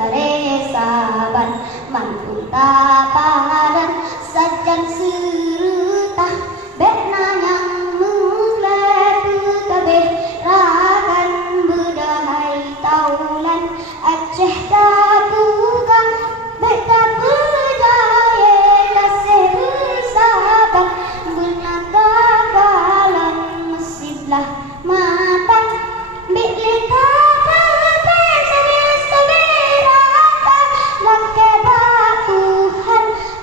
sare saban manpun taparan sajan serutah betna yang mulai kabeh ragan budahai taulan Aceh tabukan beta berjaya laseh bersahabat bernada kalan mesiblah matang bilik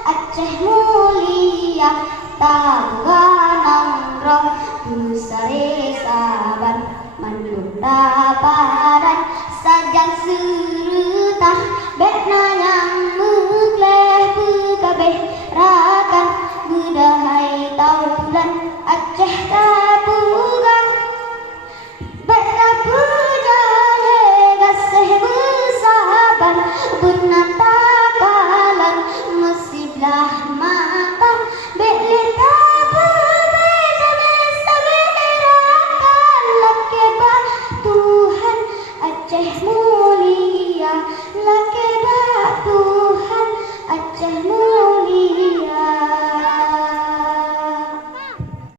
Aceh mulia tabukan roh sare saban mandung taparan sajan serutah betna yang mugleh kabeh rakan budahai taulan Aceh